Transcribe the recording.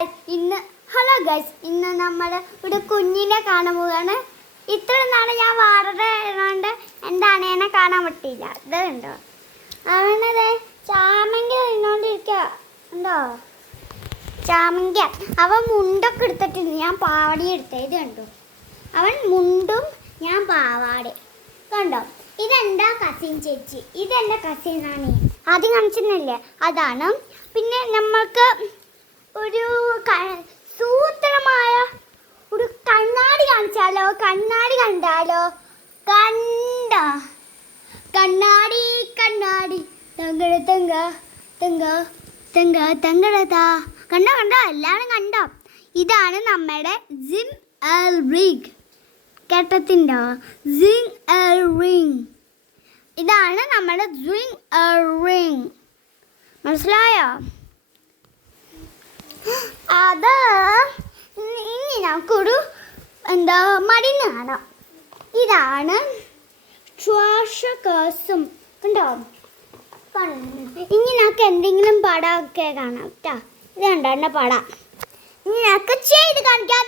Hello guys, ഇന്ന് നമ്മൾ ഒരു കുഞ്ഞിനെ കാണാൻ പോവുകയാണ്. ഇത്ര നാളെ ഞാൻ വേറെ കൊണ്ട് എൻ്റെ അണേനെ കാണാൻ പറ്റിയില്ല. ഇത് കണ്ടോ, അവനത് ചാമങ്ക തിന്നോണ്ടിരിക്കുക. ഉണ്ടോ ചാമങ്ക? അവൻ മുണ്ടൊക്കെ എടുത്തിട്ടുണ്ട്, ഞാൻ പാവാടി എടുത്തത്. ഇത് കണ്ടോ, അവൻ മുണ്ടും ഞാൻ പാവാടി. കണ്ടോ, ഇതെൻ്റെ കസിൻ ചേച്ചി, ഇതെൻ്റെ കസിനാണ്. ആദ്യം കാണിച്ചിരുന്നില്ലേ, അതാണ്. പിന്നെ നമ്മൾക്ക് ഒരു സൂത്രമായ ഒരു കണ്ണാടി കാണിച്ചാലോ? കണ്ണാടി കണ്ടാലോ? കണ്ടോ? കണ്ണാടി കണ്ണാടി തങ്ക തങ്ക തങ്ക തങ്ക തങ്കടതാ. കണ്ടോ കണ്ടോ, എല്ലാവരും കണ്ടോ? ഇതാണ് നമ്മുടെ സിം എൽ റിഗ്. കേട്ടത്തിണ്ടോ? Simple ring. ഇതാണ് നമ്മുടെ സിം എൽ റിങ്. മനസ്സിലായോ? അത് ഇനി നമുക്കൊരു മരുന്ന് കാണാം. ഇതാണ് ശ്വാസകോശം. കണ്ടോ? ഇനി നമുക്ക് എന്തെങ്കിലും പടമൊക്കെ കാണാം കേട്ടോ. ഇത് കണ്ടോ എൻ്റെ പടം. ഇനി നമുക്ക് ചെയ്ത് കാണിക്കാം.